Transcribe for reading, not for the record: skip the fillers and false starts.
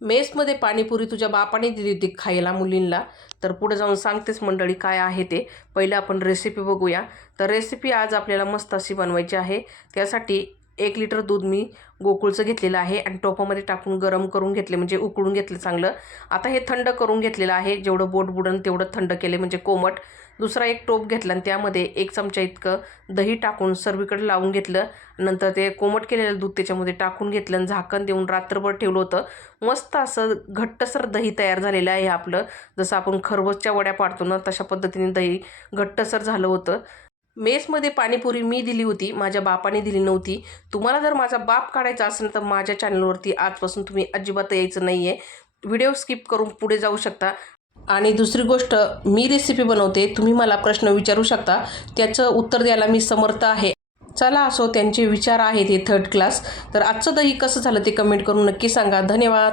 मेसमध्ये पाणीपुरी तुझ्या बापाने दिली होती खायला मुलींना. तर पुढे जाऊन सांगतेच मंडळी काय आहे ते. पहिलं आपण रेसिपी बघूया. तर रेसिपी आज आपल्याला मस्त अशी बनवायची आहे. त्यासाठी 1 लिटर दूध मी गोकुळचं घेतलेलं आहे आणि टोपामध्ये टाकून गरम करून घेतले, म्हणजे उकळून घेतलं चांगलं. आता हे थंड करून घेतलेलं आहे. जेवढं बोट बुडन तेवढं थंड केले, म्हणजे कोमट. दुसरा एक टोप घेतला आणि त्यामध्ये 1 चमचा इतकं दही टाकून सर्वीकडे लावून घेतलं. नंतर ते कोमट केलेलं दूध त्याच्यामध्ये टाकून घेतलं आणि झाकण देऊन रात्रभर ठेवलं होतं. मस्त असं घट्टसर दही तयार झालेलं आहे आपलं. जसं आपण खरवसच्या वड्या पाडतो ना, तशा पद्धतीने दही घट्टसर झालं होतं. मेसमध्ये पाणीपुरी मी दिली होती, माझ्या बापाने दिली नव्हती. तुम्हाला जर माझा बाप काढायचा असेल तर माझ्या चॅनलवरती आजपासून तुम्ही अजिबात यायचं नाही आहे. व्हिडिओ स्किप करून पुढे जाऊ शकता. आणि दुसरी गोष्ट, मी रेसिपी बनवते, तुम्ही मला प्रश्न विचारू शकता, त्याचं उत्तर द्यायला मी समर्थ आहे. चला असो, त्यांचे विचार आहेत हे थर्ड क्लास. तर आजचं दही कसं झालं ते कमेंट करून नक्की सांगा. धन्यवाद.